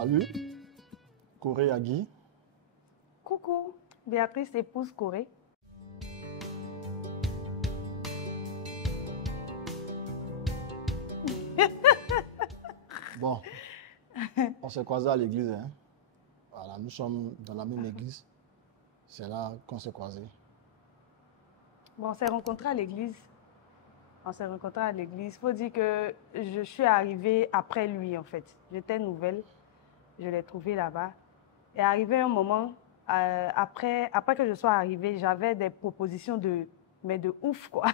Salut, Corée Agui. Coucou, Béatrice épouse Corée. Bon, on s'est croisés à l'église. Hein. Voilà, nous sommes dans la même église. C'est là qu'on s'est croisés. Bon, on s'est rencontrés à l'église. Il faut dire que je suis arrivée après lui, en fait. J'étais nouvelle. Je l'ai trouvé là-bas. Et arrivé un moment, après que je sois arrivée, j'avais des propositions mais de ouf, quoi.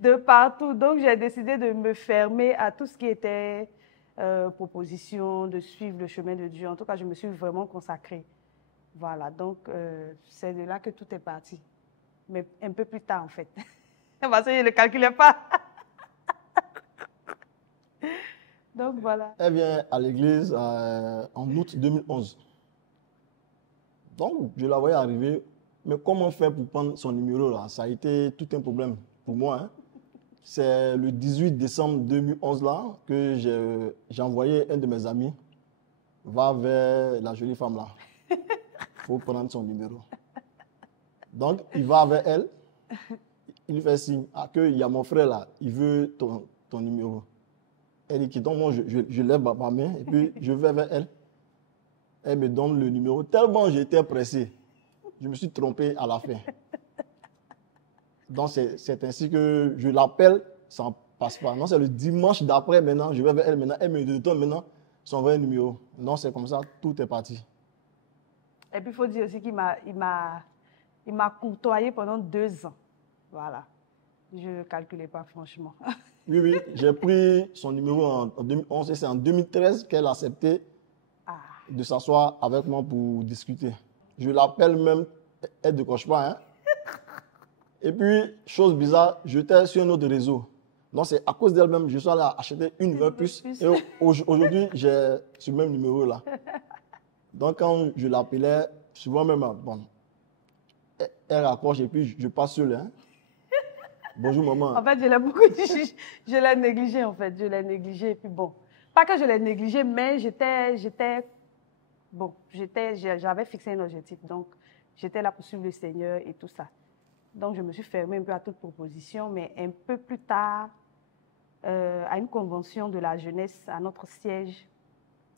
De partout. Donc, j'ai décidé de me fermer à tout ce qui était proposition, de suivre le chemin de Dieu. En tout cas, je me suis vraiment consacrée. Voilà, donc c'est de là que tout est parti. Mais un peu plus tard, en fait. Parce que je ne le calculais pas. Donc, voilà. Elle vient à l'église en août 2011. Donc, je la voyais arriver. Mais comment faire pour prendre son numéro là? Ça a été tout un problème pour moi. Hein. C'est le 18 décembre 2011 là que j'ai envoyé un de mes amis va vers la jolie femme là. Il faut prendre son numéro. Donc, il va avec elle. Il fait signe qu'il y a mon frère là. Il veut ton numéro. Elle dit donc moi, je lève ma main et puis je vais vers elle. Elle me donne le numéro. Tellement j'étais pressé. Je me suis trompé à la fin. Donc, c'est ainsi que je l'appelle, ça ne passe pas. Non, c'est le dimanche d'après maintenant. Je vais vers elle maintenant. Elle me donne maintenant son vrai numéro. Non, c'est comme ça, tout est parti. Et puis, il faut dire aussi qu'il m'a courtoyé pendant 2 ans. Voilà. Je ne calculais pas, franchement. Oui, j'ai pris son numéro en 2011 et c'est en 2013 qu'elle a accepté de s'asseoir avec moi pour discuter. Je l'appelle même, elle ne décroche pas. Hein. Et puis, chose bizarre, j'étais sur un autre réseau. Donc, c'est à cause d'elle-même, je suis allé acheter une nouvelle puce. Et aujourd'hui, j'ai ce même numéro là. Donc, quand je l'appelais, souvent même, bon, elle raccroche et puis je passe sur elle. Hein. Bonjour maman. En fait, je l'ai beaucoup dit, je l'ai négligé en fait, je l'ai négligé et puis bon, pas que je l'ai négligé, mais j'avais fixé un objectif, donc j'étais là pour suivre le Seigneur et tout ça. Donc je me suis fermée un peu à toute proposition, mais un peu plus tard, à une convention de la jeunesse, à notre siège,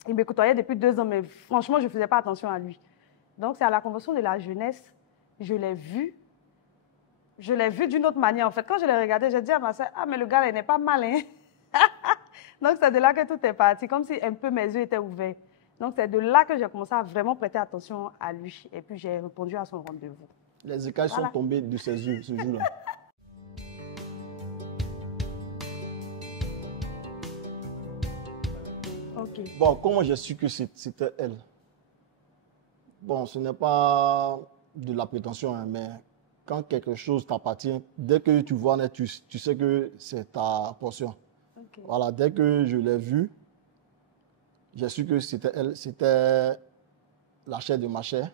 il me côtoyait depuis 2 ans, mais franchement, je ne faisais pas attention à lui. Donc c'est à la convention de la jeunesse, je l'ai vu d'une autre manière, en fait. Quand je l'ai regardé, j'ai dit à ma soeur, ah, mais le gars, il n'est pas mal, hein. Donc, c'est de là que tout est parti, comme si un peu mes yeux étaient ouverts. Donc, c'est de là que j'ai commencé à vraiment prêter attention à lui. Et puis, j'ai répondu à son rendez-vous. Les écailles sont tombées de ses yeux ce jour-là. Ok. Bon, comment j'ai su que c'était elle? Bon, ce n'est pas de la prétention, hein, mais quand quelque chose t'appartient, dès que tu vois, tu sais que c'est ta portion. Okay. Voilà, dès que je l'ai vue, j'ai su que c'était elle, c'était la chair de ma chair.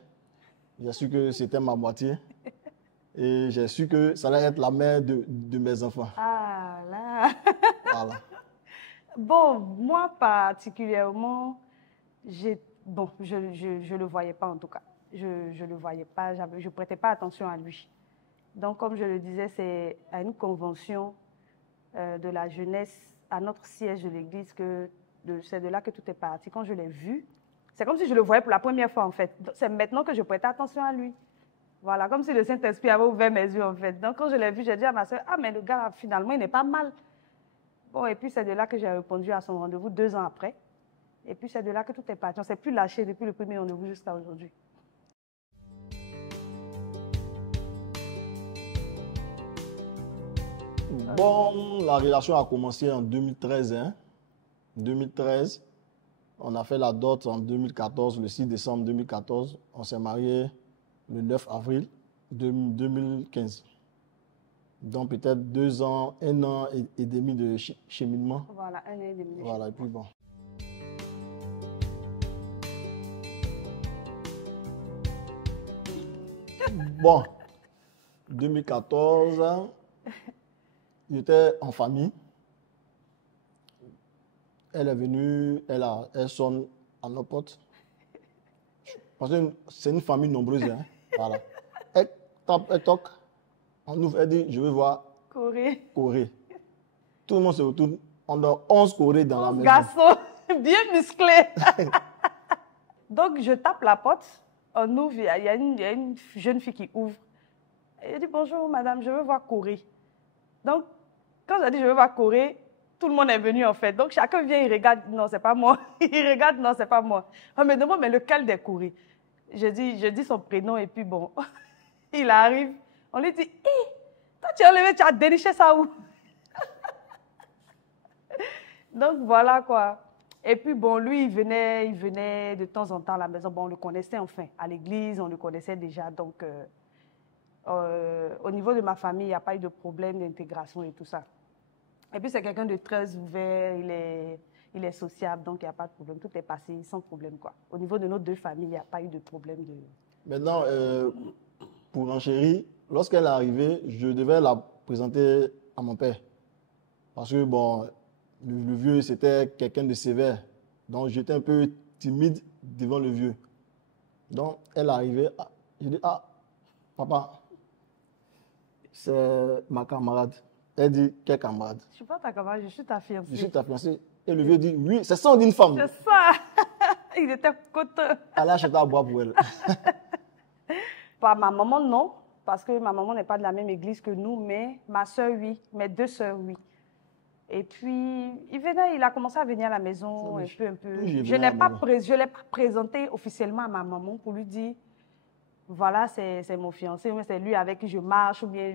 J'ai su que c'était ma moitié. Et j'ai su que ça allait être la mère de mes enfants. Ah là. Voilà. Bon, moi particulièrement, je ne le voyais pas en tout cas. Je ne le voyais pas, je ne prêtais pas attention à lui. Donc, comme je le disais, c'est à une convention de la jeunesse, à notre siège de l'église, c'est de là que tout est parti. Quand je l'ai vu, c'est comme si je le voyais pour la première fois, en fait. C'est maintenant que je prêtais attention à lui. Voilà, comme si le Saint-Esprit avait ouvert mes yeux, en fait. Donc, quand je l'ai vu, j'ai dit à ma soeur, ah, mais le gars, finalement, il n'est pas mal. Bon, et puis c'est de là que j'ai répondu à son rendez-vous 2 ans après. Et puis, c'est de là que tout est parti. On ne s'est plus lâché depuis le premier rendez-vous jusqu'à aujourd'hui. Bon, la relation a commencé en 2013. Hein. 2013, on a fait la dot en 2014, le 6 décembre 2014. On s'est marié le 9 avril 2015. Donc peut-être 2 ans, 1 an et demi de cheminement. Voilà, 1 an et demi. Voilà, et puis bon. Bon, 2014, j'étais en famille. Elle est venue, elle sonne à nos portes. Parce que c'est une famille nombreuse. Hein. Voilà. Elle tape, elle toque. On ouvre, elle dit, je veux voir Corée. Corée. Tout le monde se retourne. On a 11 Corées dans la maison. Garçon, bien musclé. Donc, je tape la porte. On ouvre, il y a une jeune fille qui ouvre. Elle dit, bonjour madame, je veux voir Corée. Donc, quand j'ai dit, je veux voir Corée, tout le monde est venu en fait. Donc, chacun vient, il regarde, non, c'est pas moi. Il regarde, non, c'est pas moi. On me demande, mais lequel des Corées? Je dis son prénom et puis bon, il arrive. On lui dit, hé, toi tu as levé, tu as déniché ça où? Donc, voilà quoi. Et puis bon, lui, il venait de temps en temps à la maison. Bon, on le connaissait enfin. À l'église, on le connaissait déjà. Donc, au niveau de ma famille, il n'y a pas eu de problème d'intégration et tout ça. Et puis, c'est quelqu'un de très ouvert, il est sociable, donc il n'y a pas de problème. Tout est passé sans problème, quoi. Au niveau de nos deux familles, il n'y a pas eu de problème de... Maintenant, pour l'enchérie, lorsqu'elle est arrivée, je devais la présenter à mon père. Parce que, bon, le vieux, c'était quelqu'un de sévère. Donc, j'étais un peu timide devant le vieux. Donc, elle est arrivée. Je dis, ah, papa, c'est ma camarade. Elle dit, quelle camarade? Je ne suis pas ta camarade, je suis ta fiancée. Je suis ta fiancée. Et le vieux dit, oui, c'est ça, on dit une femme. C'est ça. Il était content. Elle a acheté à boire pour elle. Pas ma maman, non, parce que ma maman n'est pas de la même église que nous, mais ma soeur, oui. Mes deux soeurs, oui. Et puis, il a commencé à venir à la maison un peu. Je ne l'ai pas présenté officiellement à ma maman pour lui dire, voilà, c'est mon fiancé, ou c'est lui avec qui je marche, ou bien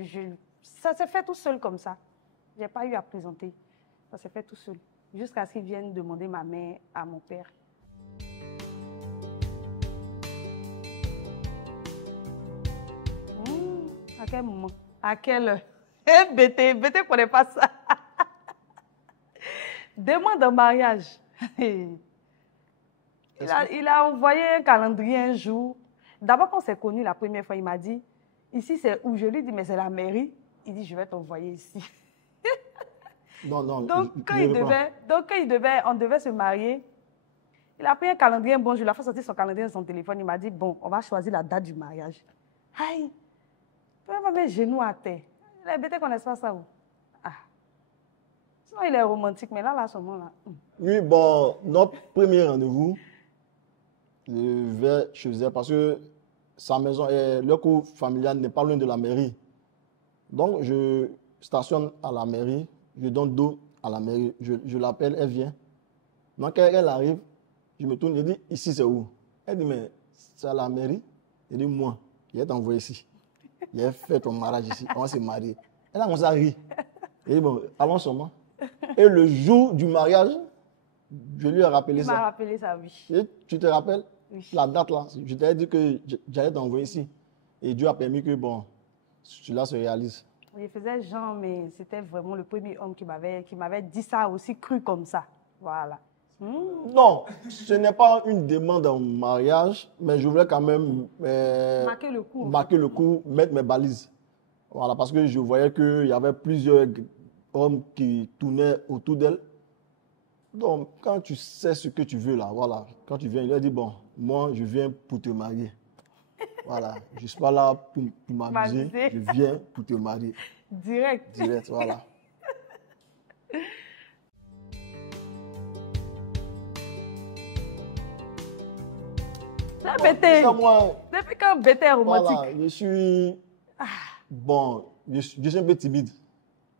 ça s'est fait tout seul comme ça. Je n'ai pas eu à présenter. Ça s'est fait tout seul. Jusqu'à ce qu'il vienne demander ma main à mon père. À quel moment? À quelle heure? Eh, Bété ne connaît pas ça. Demande en mariage. Il a envoyé un calendrier un jour. D'abord, quand on s'est connus la première fois, il m'a dit, ici c'est où? Je lui ai dit, mais c'est la mairie. Il dit, je vais t'envoyer ici. Non. Donc, on devait se marier. Il a pris un calendrier, bon, je lui ai fait sortir son calendrier de son téléphone. Il m'a dit, bon, on va choisir la date du mariage. Aïe, tu vas mettre mes genoux à terre. Les bêtes connaissent pas ça où? Ah. Sinon, il est romantique, mais là, ce moment-là. Oui, bon, notre premier rendez-vous, je vais chez elle parce que sa maison, le cours familial n'est pas loin de la mairie. Donc, je stationne à la mairie, je donne dos à la mairie, je l'appelle, elle vient. Donc, quand elle arrive, je me tourne, je dis, ici c'est où? Elle dit, mais c'est à la mairie. Je dis, moi, je vais t'envoyer ici. J'ai fait ton mariage ici, on va se marier. Elle a commencé à rire. Je dis, bon, allons seulement. Et le jour du mariage, je lui ai rappelé ça. Il m'a rappelé ça, oui. Et tu te rappelles? Oui. La date là, je t'avais dit que j'allais t'envoyer ici. Et Dieu a permis que, bon, cela se réalise. Il faisait genre, mais c'était vraiment le premier homme qui m'avait dit ça aussi cru comme ça. Voilà. Non, ce n'est pas une demande en mariage, mais je voulais quand même marquer le coup, mettre mes balises. Voilà, parce que je voyais qu'il y avait plusieurs hommes qui tournaient autour d'elle. Donc, quand tu sais ce que tu veux là, voilà, quand tu viens, il a dit, bon, moi, je viens pour te marier. Voilà, je ne suis pas là pour m'amuser, je viens pour te marier. Direct, voilà. Depuis quand Bété est romantique? Voilà, je suis... Bon, je suis un peu timide.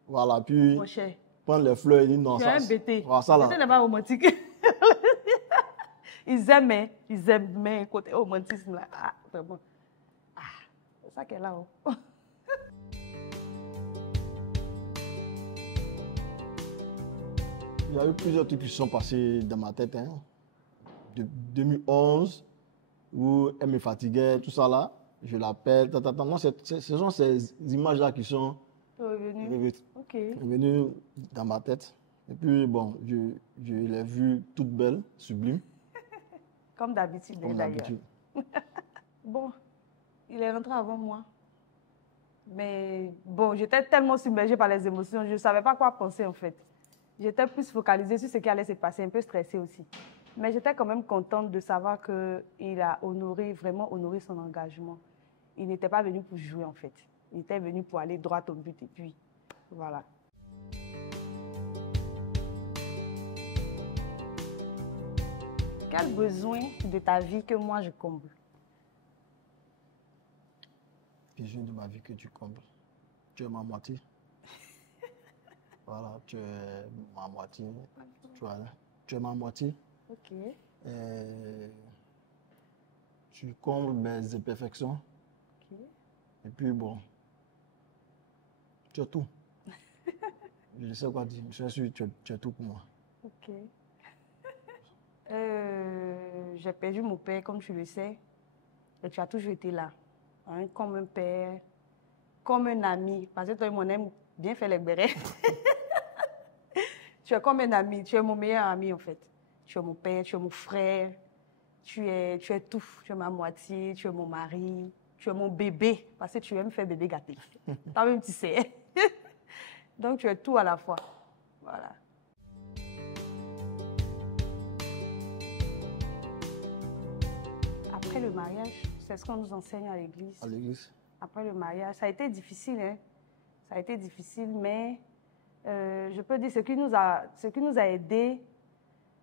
Voilà, puis prendre les fleurs et dire non, ça... Tu es un Bété. Voilà, ça là. Bété n'est pas romantique. Ils aiment, mais côté romantisme là. Ah, vraiment. Ah, c'est ça qu'elle a. Oh. Il y a eu plusieurs trucs qui sont passés dans ma tête. Hein. De 2011, où elle me fatiguait, tout ça là. Je l'appelle. Non, ce sont ces images-là qui sont revenues dans ma tête. Et puis, bon, je l'ai vue toute belle, sublime. Comme d'habitude, d'ailleurs. Bon, il est rentré avant moi. Mais bon, j'étais tellement submergée par les émotions, je ne savais pas quoi penser en fait. J'étais plus focalisée sur ce qui allait se passer, un peu stressée aussi. Mais j'étais quand même contente de savoir qu'il a vraiment honoré son engagement. Il n'était pas venu pour jouer, en fait. Il était venu pour aller droit au but. Et puis, voilà. Quel besoin de ta vie que moi je comble? Besoin de ma vie que tu combles. Tu es ma moitié. Voilà, tu es ma moitié. Voilà. Tu es ma moitié. Ok. Tu combles mes imperfections. Ok. Et puis bon, tu as tout. Je ne sais quoi dire. Je suis sûr que tu as tout pour moi. Ok. J'ai perdu mon père, comme tu le sais. Et tu as toujours été là. Hein, comme un père, comme un ami. Parce que toi et moi, on aime bien faire les bérets. Tu es comme un ami. Tu es mon meilleur ami, en fait. Tu es mon père, tu es mon frère. Tu es tout. Tu es ma moitié, tu es mon mari. Tu es mon bébé. Parce que tu aimes faire bébé gâté. Toi-même, tu sais. Donc, tu es tout à la fois. Voilà. Après le mariage, c'est ce qu'on nous enseigne à l'église. À l'église. Après le mariage, ça a été difficile, hein? Ça a été difficile, mais je peux dire ce qui nous a aidés,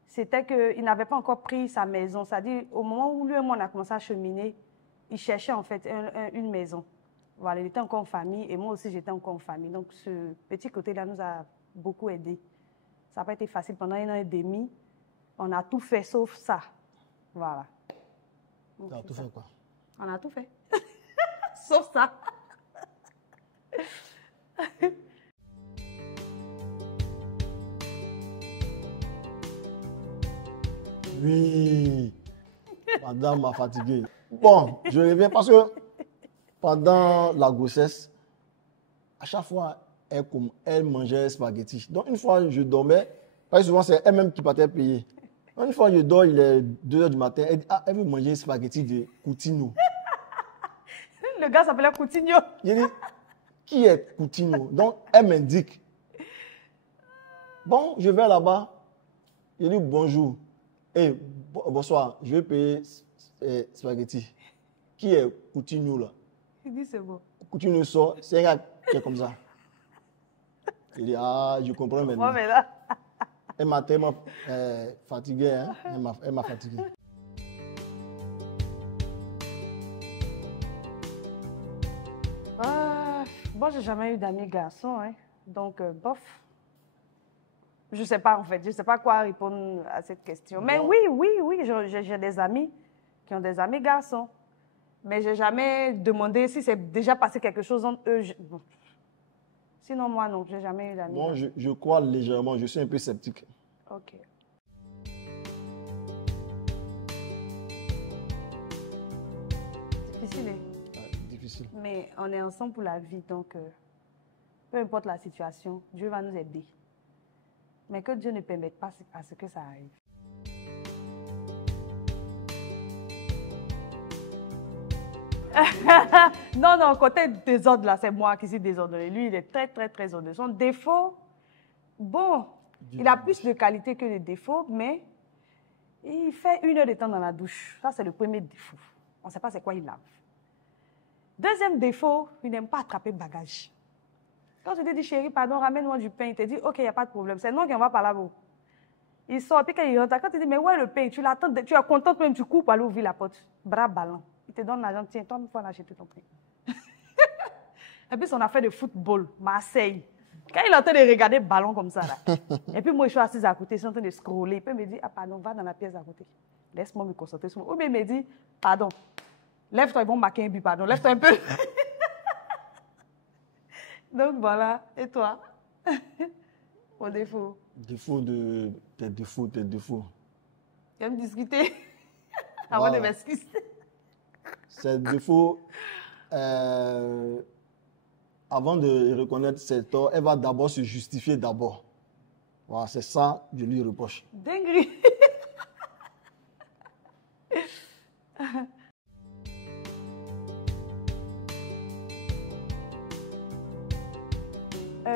c'était qu'il n'avait pas encore pris sa maison. C'est-à-dire, au moment où lui et moi, on a commencé à cheminer, il cherchait en fait une maison. Voilà, il était encore en famille et moi aussi, j'étais encore en famille. Donc, ce petit côté-là nous a beaucoup aidés. Ça n'a pas été facile. Pendant 1 an et demi, on a tout fait sauf ça. Voilà. Tu as tout fait quoi? On a tout fait. Sauf ça. Oui. Madame m'a fatigué. Bon, je reviens parce que pendant la grossesse, à chaque fois, elle mangeait spaghetti. Donc, une fois, je dormais. Parce que souvent, c'est elle-même qui partait payer. Donc, une fois, je dors, il est 2 h du matin. Elle dit, ah, elle veut manger spaghetti de Coutinho. Le gars s'appelait Coutinho. J'ai dit, qui est Coutinho? Donc, elle m'indique. Bon, je vais là-bas. Je dis bonjour. Et bonsoir, je vais payer spaghetti. Qui est Coutinho là? Il dit c'est bon. Coutinho sort, c'est un gars qui est comme ça. Il dit, ah, je comprends maintenant. Moi, mais là. Elle m'a tellement fatigué, hein? Elle m'a fatigué. Bon, j'ai jamais eu d'amis garçons, hein. Donc, bof. Je sais pas, en fait. Je sais pas quoi répondre à cette question. Mais Bon. oui, j'ai des amis qui ont des amis garçons. Mais j'ai jamais demandé si c'est déjà passé quelque chose entre eux. Bon. Sinon, moi, non, j'ai jamais eu d'amis Moi, garçons. je crois légèrement, je suis un peu sceptique. Ok. Difficile, hein? Difficile. Mais on est ensemble pour la vie, donc peu importe la situation, Dieu va nous aider. Mais que Dieu ne permette pas à ce que ça arrive. Non, côté désordre, là, c'est moi qui suis désordonnée. Lui, il est très, très, très ordonné. Son défaut, bon, il a plus de qualité que de défauts, mais il fait 1 heure de temps dans la douche. Ça, c'est le premier défaut. On ne sait pas c'est quoi il lave. Deuxième défaut, il n'aime pas attraper bagage. Quand tu te dis, chérie, pardon, ramène-moi du pain, il te dit, ok, il n'y a pas de problème. C'est non qu'on va par là-bas. Il sort, puis quand il rentre, quand tu dis, mais où est le pain? Tu l'attends, tu es contente même, tu cours pour aller ouvrir la porte. Bras ballants. Il te donne l'argent, tiens, toi, il faut aller acheter ton pain. Et puis, son affaire de football, Marseille. Quand il est en train de regarder le ballon comme ça, là. Et puis, moi, je suis assise à côté, je suis en train de scroller. Il peut me dire, ah, pardon, va dans la pièce à côté. Laisse-moi me concentrer sur moi. Ou bien il me dit, pardon, lève-toi, ils vont marquer un but, pardon, lève-toi un peu. Donc, voilà. Et toi? Au défaut. Tes défauts. Tu aimes discuter avant de m'excuser. Ces défauts, avant de reconnaître ses torts, elle va d'abord se justifier d'abord. Voilà, c'est ça que je lui reproche. Dinguerie.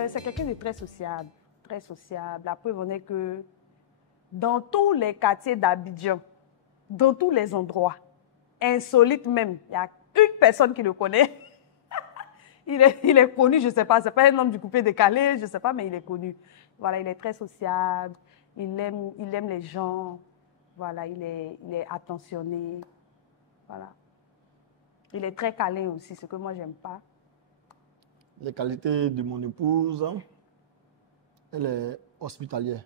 C'est quelqu'un de très sociable. Très sociable. La preuve en est que dans tous les quartiers d'Abidjan, dans tous les endroits, insolite même. Il y a une personne qui le connaît. Il est connu, je ne sais pas, c'est pas un homme du coupé décalé, je ne sais pas, mais il est connu. Voilà, il est très sociable, il aime les gens, voilà, il est attentionné, voilà. Il est très câlin aussi, ce que moi, j'aime pas. Les qualités de mon épouse, elle est hospitalière.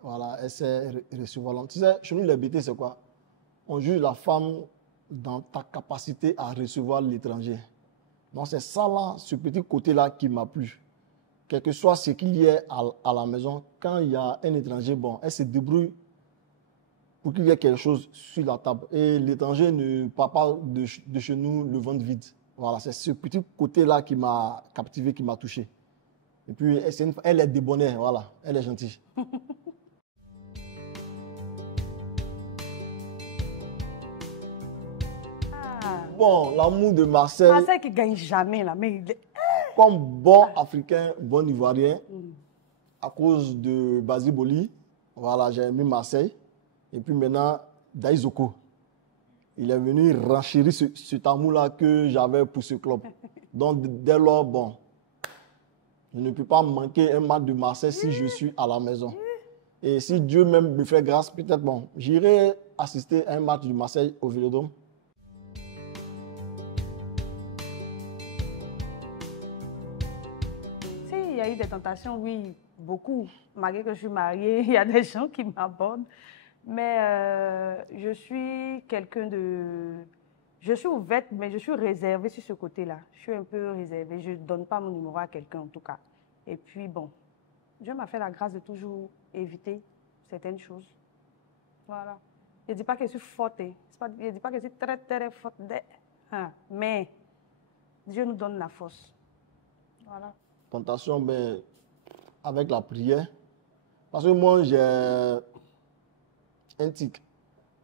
Voilà, elle sait recevoir. Tu sais, chez nous, les BT, c'est quoi? On juge la femme dans ta capacité à recevoir l'étranger. Donc, c'est ça, là, ce petit côté-là qui m'a plu. Quel que soit ce qu'il y ait à la maison, quand il y a un étranger, bon, elle se débrouille pour qu'il y ait quelque chose sur la table. Et l'étranger ne part pas de chez nous le ventre vide. Voilà, c'est ce petit côté-là qui m'a captivé, qui m'a touché. Et puis, elle est débonnaire, voilà, elle est gentille. Bon, l'amour de Marseille. Marseille qui gagne jamais, là, mais comme bon Africain, bon Ivoirien, à cause de Basile Boli, voilà, j'ai aimé Marseille. Et puis maintenant, Daizoko. Il est venu renchérir cet amour-là que j'avais pour ce club. Donc, dès lors, bon, je ne peux pas manquer un match de Marseille si je suis à la maison. Et si Dieu même me fait grâce, peut-être, bon, j'irai assister à un match de Marseille au Vélodrome. Il y a eu des tentations, oui, beaucoup. Malgré que je suis mariée, il y a des gens qui m'abordent. Mais je suis quelqu'un de... Je suis ouverte, mais je suis réservée sur ce côté-là. Je suis un peu réservée. Je ne donne pas mon numéro à quelqu'un, en tout cas. Et puis, bon, Dieu m'a fait la grâce de toujours éviter certaines choses. Voilà. Je ne dis pas que je suis forte. Je ne dis pas que je suis très, très forte. Mais Dieu nous donne la force. Voilà. Tentation, ben, avec la prière. Parce que moi, j'ai un tic.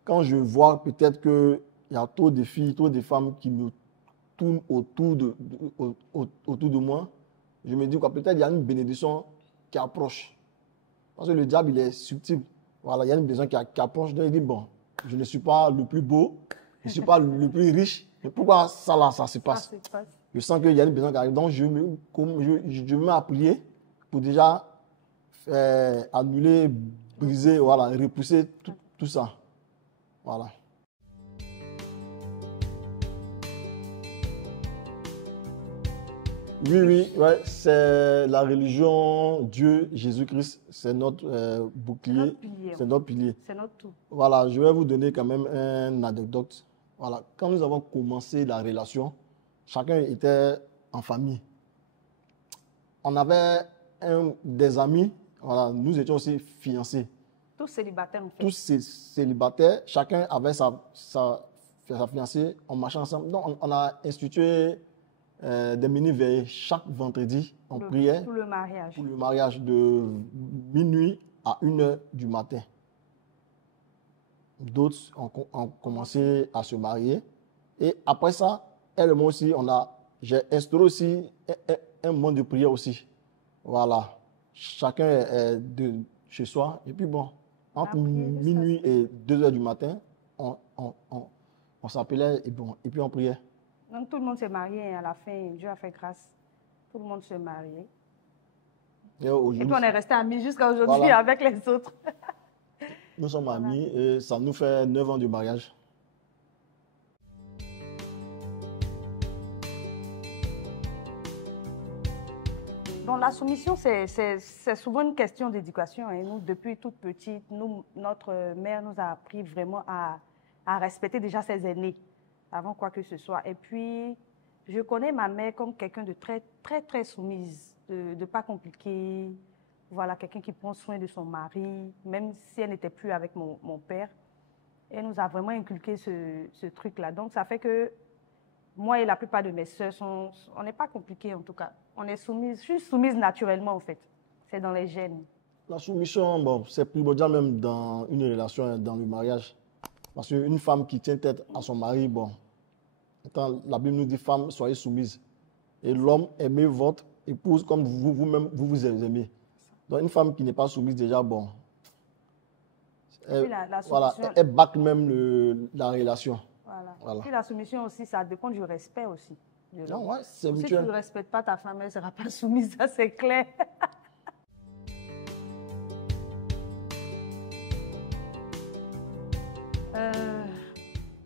Quand je vois peut-être qu'il y a trop de filles, trop de femmes qui me tournent autour de moi, je me dis que peut-être il y a une bénédiction qui approche. Parce que le diable, il est subtil. Voilà, il y a une bénédiction qui approche. Donc, il dit, bon, je ne suis pas le plus beau, je ne suis pas le plus riche. Mais pourquoi ça, là, ça se passe? Je sens qu'il y a une bénédiction qui arrive. Donc, je me mets à prier pour déjà annuler, briser, voilà, repousser tout ça. Voilà. Oui, ouais, c'est la religion, Dieu, Jésus-Christ, c'est notre bouclier, c'est notre pilier. C'est notre tout. Voilà, je vais vous donner quand même une anecdote. Voilà, quand nous avons commencé la relation, chacun était en famille. On avait des amis, voilà, nous étions aussi fiancés. Tous célibataires en fait. Tous célibataires, chacun avait sa fiancée, on marchait ensemble. Donc on a institué des mini-veillées chaque vendredi, on priait pour le mariage. Pour le mariage de minuit à 1h du matin. D'autres ont commencé à se marier. Et après ça, elle et moi aussi, j'ai instauré aussi un moment de prière aussi. Voilà. Chacun est de chez soi. Et puis bon, entre minuit et 2h du matin, on s'appelait et puis on priait. Donc tout le monde s'est marié à la fin. Dieu a fait grâce. Tout le monde s'est marié. Et puis on est resté amis jusqu'à aujourd'hui voilà. Avec les autres. Nous sommes amis et ça nous fait 9 ans de mariage. Bon, la soumission, c'est souvent une question d'éducation. Et nous, depuis toute petite, notre mère nous a appris vraiment à respecter déjà ses aînés avant quoi que ce soit. Et puis, je connais ma mère comme quelqu'un de très, très, très soumise, de pas compliqué. Voilà, quelqu'un qui prend soin de son mari, même si elle n'était plus avec mon père. Elle nous a vraiment inculqué ce truc-là. Donc, ça fait que moi et la plupart de mes soeurs, on n'est pas compliqués en tout cas. On est soumise, je suis soumise naturellement en fait. C'est dans les gènes. La soumission, bon, c'est primordial même dans une relation, dans le mariage. Parce qu'une femme qui tient tête à son mari, bon, la Bible nous dit, femme, soyez soumise. Et l'homme, aimez votre épouse comme vous-même, vous aimez. Donc une femme qui n'est pas soumise déjà, bon, Et puis la voilà, soumission, elle back même la relation. voilà. Voilà. Puis la soumission aussi, ça dépend du respect aussi. De l'homme. Non, ouais, c'est Si tu ne mutuel. respectes pas ta femme, elle ne sera pas soumise, ça c'est clair.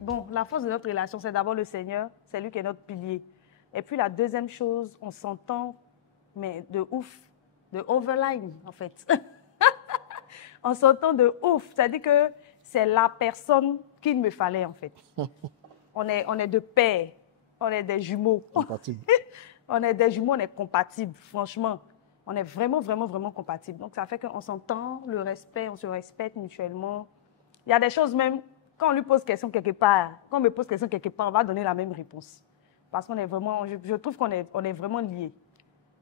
Bon, la force de notre relation, c'est d'abord le Seigneur, c'est lui qui est notre pilier. Et puis la deuxième chose, on s'entend, mais de ouf, de overline en fait. On s'entend de ouf, c'est-à-dire que c'est la personne qu'il me fallait en fait. On est de pair, on est des jumeaux. Compatible. On est des jumeaux, on est compatibles, franchement. On est vraiment, vraiment, vraiment compatibles. Donc, ça fait qu'on s'entend, le respect, on se respecte mutuellement. Il y a des choses même, quand on lui pose question quelque part, quand on me pose question quelque part, on va donner la même réponse. Parce qu'on est vraiment, je trouve qu'on est, on est vraiment liés.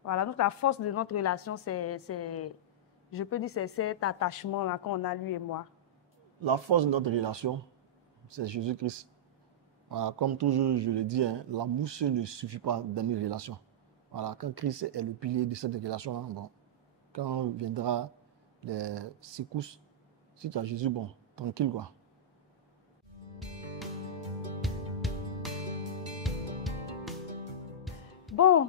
Voilà, donc la force de notre relation, je peux dire, c'est cet attachement-là qu'on a, lui et moi. La force de notre relation, c'est Jésus-Christ. Voilà, comme toujours, je le dis, hein, l'amour seul ne suffit pas dans une relation. Voilà, quand Christ est le pilier de cette relation-là, bon, quand viendra les secousses, si tu as Jésus, bon, tranquille quoi. Bon,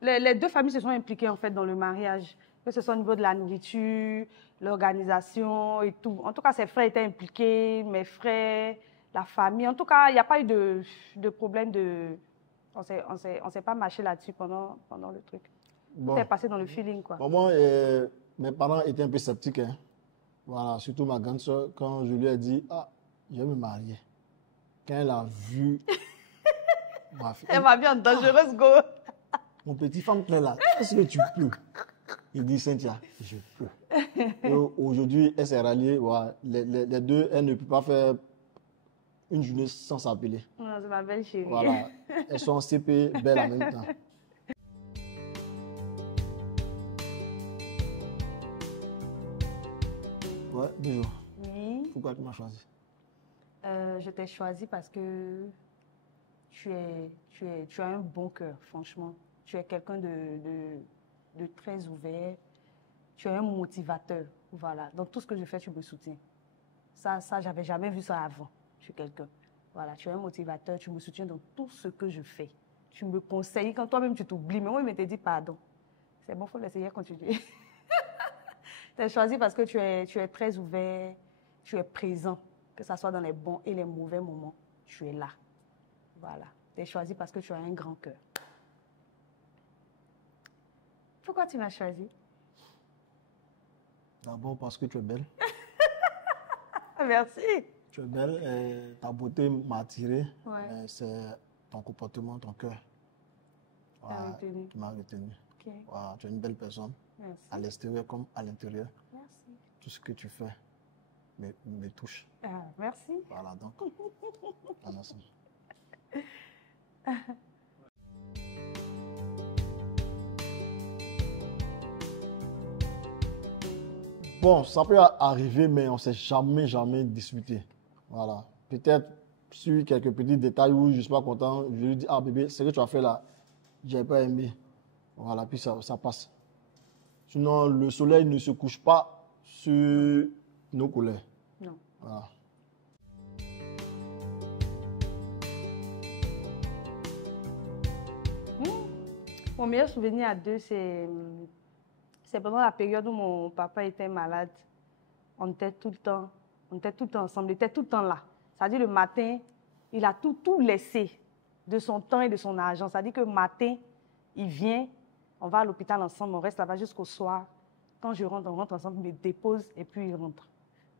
les deux familles se sont impliquées en fait dans le mariage, que ce soit au niveau de la nourriture, l'organisation et tout. En tout cas, ses frères étaient impliqués, mes frères, la famille. En tout cas, il n'y a pas eu de problème de... On s'est pas mâché là-dessus pendant le truc. Bon, Tout est passé dans le feeling, quoi. bon, moi, mes parents étaient un peu sceptiques. Hein. Voilà, surtout ma grande soeur, quand je lui ai dit, ah, je vais me marier. Quand elle a vu ma fille, Elle m'a mis en dangereuse go. mon petit femme plein là, est-ce que tu peux? Il dit, Cynthia, je peux. Et aujourd'hui, elle s'est ralliée. Voilà, les deux, elle ne peut pas faire une journée sans s'appeler. Non, c'est ma belle chérie. Voilà, elles sont en CP, belles en même temps. Ouais, bonjour. Oui, Pourquoi tu m'as choisi? je t'ai choisi parce que tu as un bon cœur, franchement. Tu es quelqu'un de très ouvert. Tu es un motivateur. Voilà. Dans tout ce que je fais, tu me soutiens. Ça, j'avais jamais vu ça avant. Je suis quelqu'un. Voilà. Tu es un motivateur. Tu me soutiens dans tout ce que je fais. Tu me conseilles. Quand toi-même, tu t'oublies. Mais moi, je te dis pardon. C'est bon, il faut l'essayer continuer. Tu as choisi parce que tu es très ouvert. Tu es présent. Que ce soit dans les bons et les mauvais moments. Tu es là. Voilà. Tu es choisi parce que tu as un grand cœur. Pourquoi tu m'as choisi? D'abord parce que tu es belle. Merci. Tu es belle et ta beauté m'a attiré. Ouais. Mais c'est ton comportement, ton cœur voilà, retenu. qui m'a retenu. Ok. Voilà, tu es une belle personne, Merci. à l'extérieur comme à l'intérieur. Merci. Tout ce que tu fais me touche. Ah, merci. Voilà, donc, on est ensemble. Bon, ça peut arriver, mais on ne s'est jamais disputé. Voilà. Peut-être sur quelques petits détails où je ne suis pas content, je lui dis, ah bébé, ce que tu as fait là, je n'ai pas aimé. Voilà, puis ça passe. Sinon, le soleil ne se couche pas sur nos colères. Non. Voilà. Mon meilleur souvenir à deux, c'est pendant la période où mon papa était malade. On était tout le temps ensemble, il était tout le temps là. C'est-à-dire le matin, il a tout laissé de son temps et de son argent. C'est-à-dire que le matin, il vient, on va à l'hôpital ensemble, on reste là-bas jusqu'au soir. Quand je rentre, on rentre ensemble, il me dépose et puis il rentre.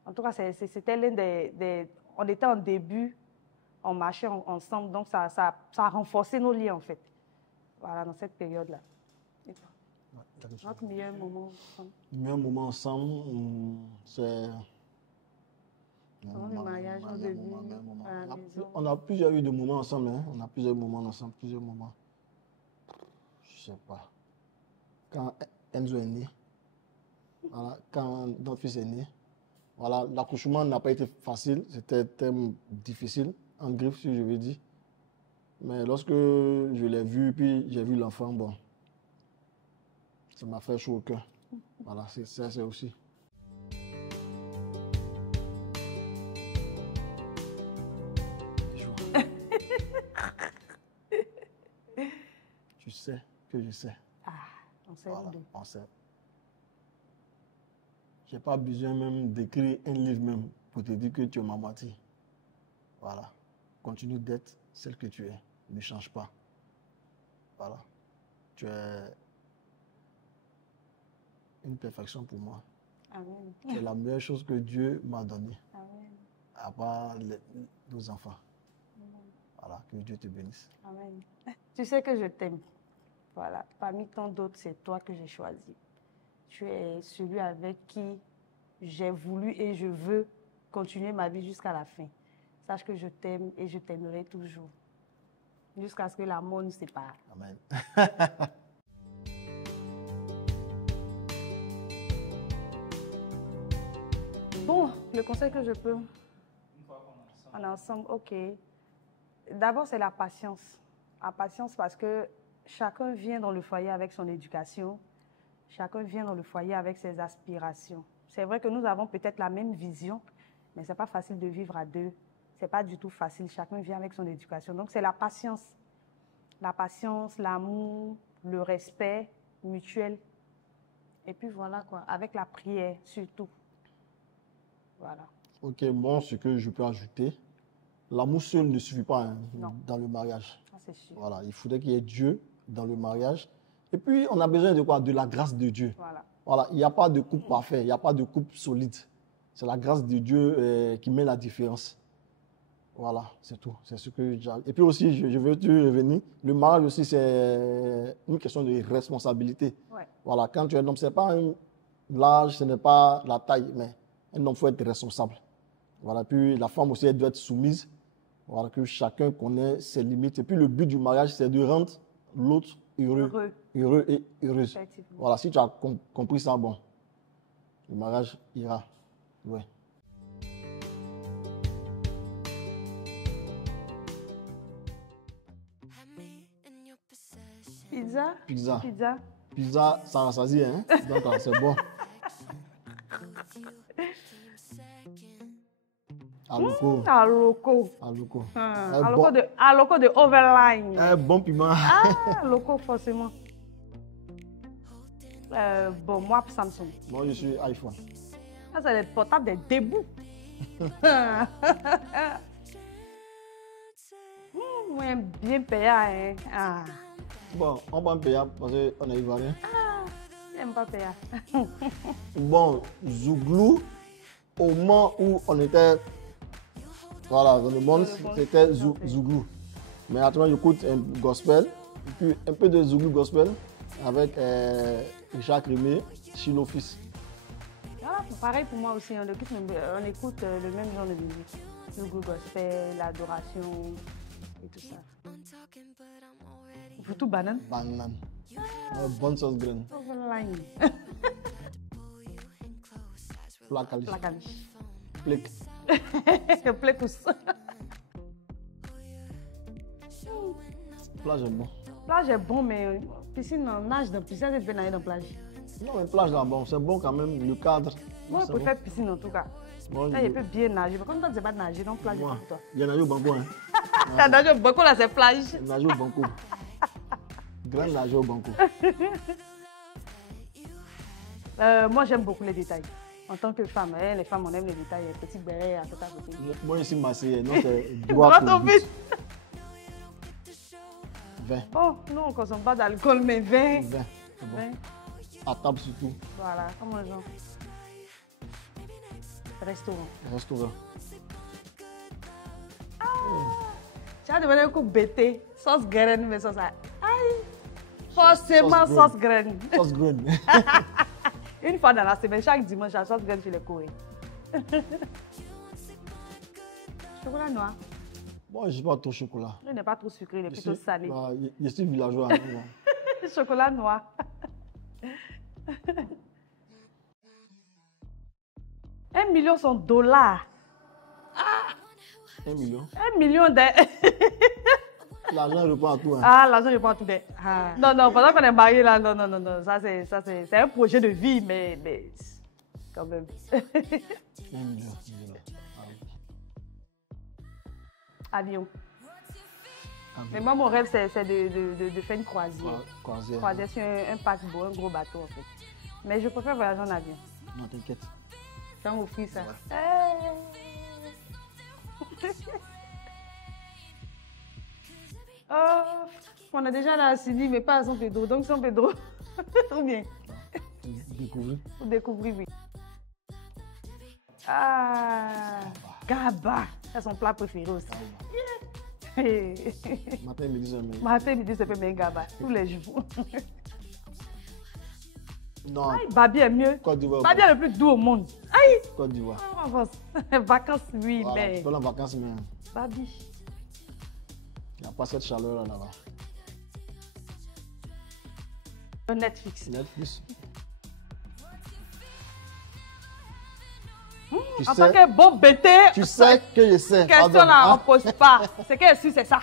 En tout cas, c'était l'un des... On était en début, on marchait ensemble, donc ça a renforcé nos liens en fait. Voilà, dans cette période-là. Et toi? Notre meilleur moment ensemble. Le meilleur moment ensemble, c'est... Pendant le mariage, au début, à la maison. On a plusieurs eu de moments ensemble. Hein? On a plusieurs moments ensemble, plusieurs moments. Je sais pas. Quand Enzo est né, voilà, quand notre fils est né, voilà, l'accouchement n'a pas été facile, c'était difficile, en griffe si je veux dire. Mais lorsque je l'ai vu, puis j'ai vu l'enfant, bon, ça m'a fait chaud au cœur. Voilà, c'est aussi. que je sais. Ah, on sait Voilà, nous deux. on sait. Je n'ai pas besoin même d'écrire un livre même pour te dire que tu es ma moitié. Voilà. Continue d'être celle que tu es. Ne change pas. Voilà. Tu es une perfection pour moi. Amen. Tu es la meilleure chose que Dieu m'a donnée, Amen. à part nos enfants. Voilà, que Dieu te bénisse. Amen. Tu sais que je t'aime. Voilà. Parmi tant d'autres, c'est toi que j'ai choisi. Tu es celui avec qui j'ai voulu et je veux continuer ma vie jusqu'à la fin. Sache que je t'aime et je t'aimerai toujours. Jusqu'à ce que la mort nous sépare. Amen. Bon, le conseil que je peux. On est ensemble, ok. D'abord, c'est la patience. La patience parce que chacun vient dans le foyer avec son éducation. Chacun vient dans le foyer avec ses aspirations. C'est vrai que nous avons peut-être la même vision, mais ce n'est pas facile de vivre à deux. Ce n'est pas du tout facile. Chacun vient avec son éducation. Donc, c'est la patience. La patience, l'amour, le respect mutuel. Et puis voilà quoi, avec la prière surtout. Voilà. Ok, bon, ce que je peux ajouter, l'amour seul ne suffit pas hein, Non. dans le mariage. Ça, c'est sûr. Voilà, il faudrait qu'il y ait Dieu dans le mariage. Et puis, on a besoin de quoi? De la grâce de Dieu. Voilà. Voilà, il n'y a pas de couple parfait, il n'y a pas de couple solide. C'est la grâce de Dieu qui met la différence. Voilà, c'est tout. C'est ce que j'ai. Et puis aussi, je veux te revenir. Le mariage aussi, c'est une question de responsabilité. Ouais. Voilà, quand tu es un homme, ce n'est pas l'âge, ce n'est pas la taille, mais un homme, il faut être responsable. Voilà, puis la femme aussi, elle doit être soumise. Voilà, que chacun connaît ses limites. Et puis le but du mariage, c'est de rendre l'autre heureux. Heureux et heureuse. Effectivement. Voilà, si tu as compris ça, bon, le mariage ira. Ouais. Pizza? Pizza. Pizza? Pizza, ça rassasie, hein? Donc, c'est bon. Aloko. Aloko. Aloko. Aloko de Overline. Un bon piment. Ah, Aloko, forcément. Bon, moi, Samsung. Moi, je suis iPhone. Ça, c'est les portables des débuts. Moi, bien payé, hein. Ah, Bon, on va me payer parce qu'on est ivoirien. j'aime pas payer. Bon, Zouglou, au moment où on était voilà, dans le monde, c'était Zouglou. Mais actuellement, j'écoute un gospel, et puis un peu de Zouglou gospel avec Richard Crémier, Chilo Fils. Voilà, pareil pour moi aussi, on écoute le même genre de musique. Le goût gospel, l'adoration et tout ça. Vous tout banane? Banane. Bonne sauce graine. Overline. Placali. Placali. Plic. Plecous. Plage est bon. Plage est bon, mais piscine, on nage dans piscine, je vais nager dans plage. Non, mais plage là, bon, c'est bon quand même, le cadre. Moi, je c'est préfère piscine en tout cas. Bon. Là, je peux bien nager. Mais comme toi, tu ne sais pas nager, donc plage, c'est Moi, pas pour toi. il y en a eu au banco, hein. T'as nagé au banco, là, c'est plage. Nager au banco. Grand nager au banco. Moi, j'aime beaucoup les détails. En tant que femme, les femmes, on aime les détails, les petits bérets à côté à côté. Moi, ici, Marseillais, non, c'est droit Droit au au but. but. 20. Bon, nous, on ne consomme pas d'alcool, mais 20. 20. C'est bon. 20. À table surtout. Voilà, comme un genre. Restaurant. Restaurant. Tu as demandé un coup bêté, sauce graine, mais sauce à... Aïe! Forcément, sauce sauce graine. Sauce graine. Une fois dans la semaine, chaque dimanche, la sauce graine, je les courir. Chocolat noir. Bon, je ne suis pas trop chocolat. Il n'est pas trop sucré, il est plutôt salé. Bah, je suis villageois. Hein. Chocolat noir. $1 million son dollar. 1 million. 1 million de... L'argent répond à tout. Hein. Ah, l'argent, je prends tout. Ah. Non, non, pendant qu'on est mariés, là, non, non, non, non. Ça, c'est un projet de vie, mais quand même. 1 million. Avion. Ah, Mais moi, mon rêve, c'est de faire une croisière. Croisière. Croisière sur un paquebot, un gros bateau, en fait. Mais je préfère voyager en avion. Non, t'inquiète. Sans offrir ça. Ouais. Oh, on a déjà la Assini, mais pas à San Pedro. Donc, San Pedro, trop bien. Découvrir. Pour découvrir, oui. Ah, Gaba. C'est son plat préféré aussi. Matin, midi, soir, mais- Matin, midi, c'est bien Gaba. Tous les jours. Non, Aïe, Babi est mieux. Côte d'Ivoire. Babi est le plus doux au monde. Aïe, Côte d'Ivoire. en avance. Vacances, oui, Voilà, mais tu peux aller en vacances, mais Babi. il n'y a pas cette chaleur là-bas. Netflix. Netflix. En tant que bon bêté, Tu sais que je sais. question Pardon. là, on Ah, ne pose pas. C'est qu'elle est sûre, c'est ça.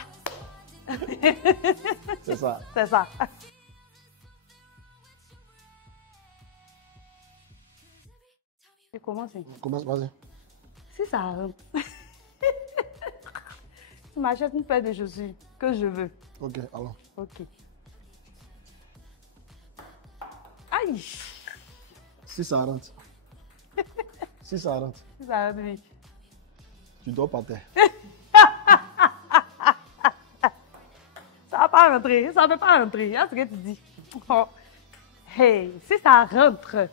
c'est ça. C'est ça. Je commence. Commence, vas-y. Si ça rentre, tu m'achètes une paire de chaussures que je veux. Ok, alors. Ok. Aïe! Si ça rentre. Si ça rentre, Si ça rentre, oui. tu dors par terre. Ça va pas rentrer, ça ne peut pas rentrer. C'est ce que tu dis. Oh. Hey, si ça rentre,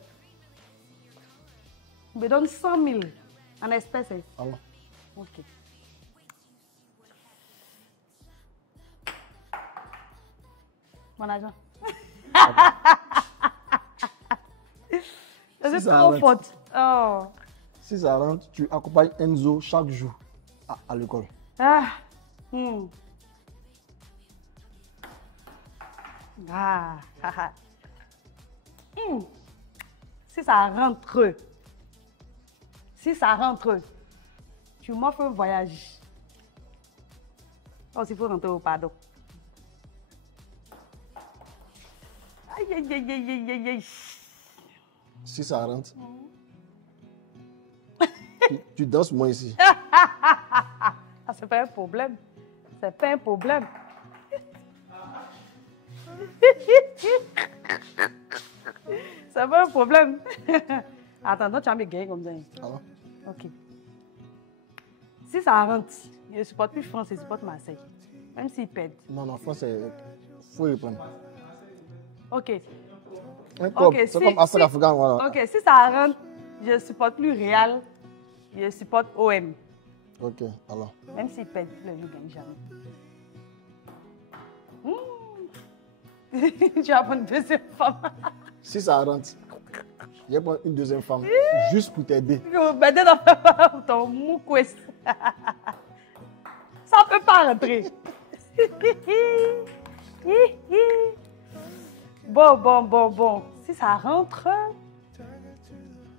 me donne 100 000 en espèces. Hein. Alors. Ok. Mon argent. C'est ça trop rentre. faute. Oh. Si ça rentre, tu accompagnes Enzo chaque jour à l'école. Ah. Hmm. Ah. Ah, ah. Hmm. Si ça rentre, tu m'offres un voyage. Oh, s'il faut rentrer au pardon. Aïe, aïe, aïe, aïe, aïe, aïe, aïe. Si ça rentre, tu danses moi ici. Ah, c'est pas un problème. C'est pas un problème. C'est pas un problème. Attends, toi, tu vas me gagner comme ça. Alors. Ok. Si ça rentre, je ne supporte plus France, je supporte Marseille. Même s'ils perdent. Non, non, France, il faut reprendre. Ok. Un club, Ok, c'est si- comme Astra si- Afghan, voilà. Ok, si ça rentre, je ne supporte plus Real, je supporte OM. Ok, alors. Même s'ils perdent, les gens ne gagnent jamais. Tu vas prendre une deuxième femme. Si ça rentre, je vais prendre une deuxième femme juste pour t'aider. Mettez dans ton moukwes. Ça ne peut pas rentrer. Bon. Si ça rentre,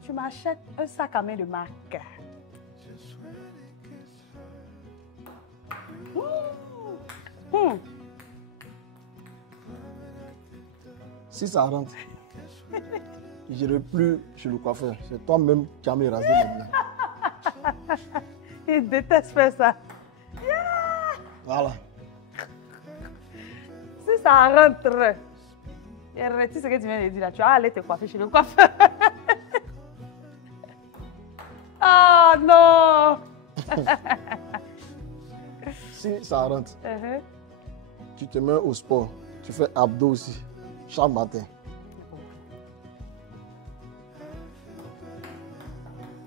tu m'achètes un sac à main de marque. Si ça rentre, je n'irai plus chez le coiffeur. C'est toi-même qui as me rasé maintenant. Il déteste faire ça. Voilà. Si ça rentre, et retire ce que tu viens de dire là, tu vas aller te coiffer chez le coiffeur. Oh non! Si ça rentre, Uh-huh. tu te mets au sport. Tu fais abdos aussi, chaque matin.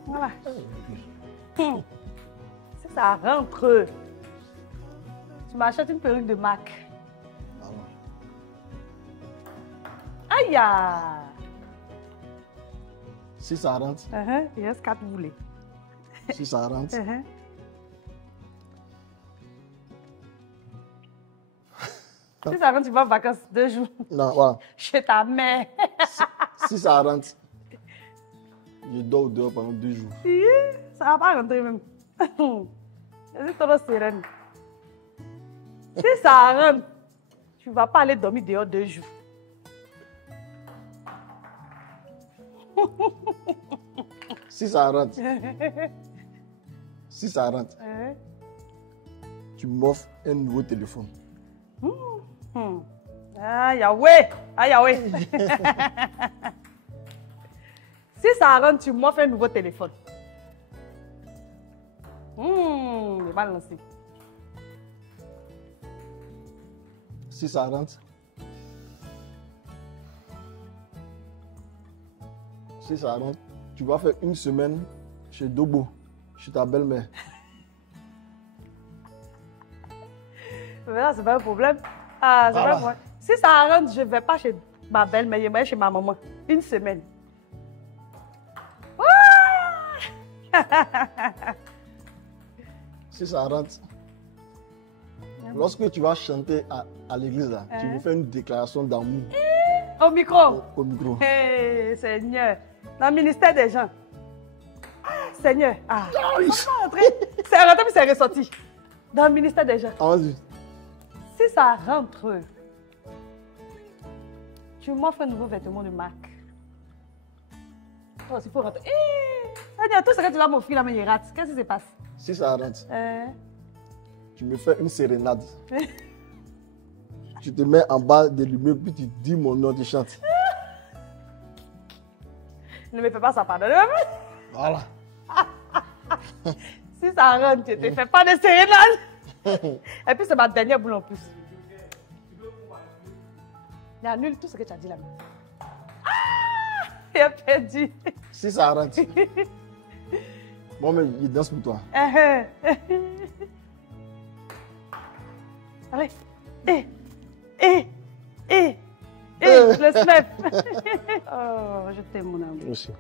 Voilà. Si ça rentre, tu m'achètes une perruque de MAC. Voilà. Aïe! Ah. Si ça rentre, Il reste 4 boulets. si ça rentre, Si ça rentre, tu vas en vacances 2 jours non, voilà. chez ta mère. Si ça rentre, je dors dehors pendant 2 jours. Ça va pas rentrer même. Je suis trop sereine. Si ça rentre, tu vas pas aller dormir dehors 2 jours. Si ça rentre, si ça rentre, tu m'offres un nouveau téléphone. Ah, Yahweh! Ah, Yahweh! Si ça rentre, tu m'offres un nouveau téléphone. Il va lancer. Si ça rentre. Si ça rentre, tu vas faire une semaine chez Dobo, chez ta belle-mère. Mais là, c'est pas un problème. Ah, c'est pas un problème. Si ça rentre, je ne vais pas chez ma belle-mère, je vais chez ma maman. Une semaine. Si ça rentre, lorsque tu vas chanter à l'église, là, tu veux faire une déclaration d'amour Au micro. au micro. Hey, Seigneur. Dans le ministère des gens. Seigneur. Ah, c'est rentré puis c'est ressorti. Dans le ministère des gens. Vas-y. Si ça rentre, tu m'offres un nouveau vêtement de marque. Oh, il faut rentrer. Seigneur, tout ce que tu vas m'offrir là, mais il rate. Qu'est-ce qui se passe? Si ça rentre, tu me fais une sérénade. Tu te mets en bas des lumières, puis tu dis mon nom, tu chantes. Ne me fais pas ça, pardon. Voilà. Si ça rentre, tu ne te fais pas de sérénade. Et puis c'est ma dernière boule en plus. Il annule tout ce que tu as dit là. Il a perdu. Si ça rentre. Bon, mais il danse pour toi. Allez. Le snap. Oh, je t'aime mon amour. Aussi.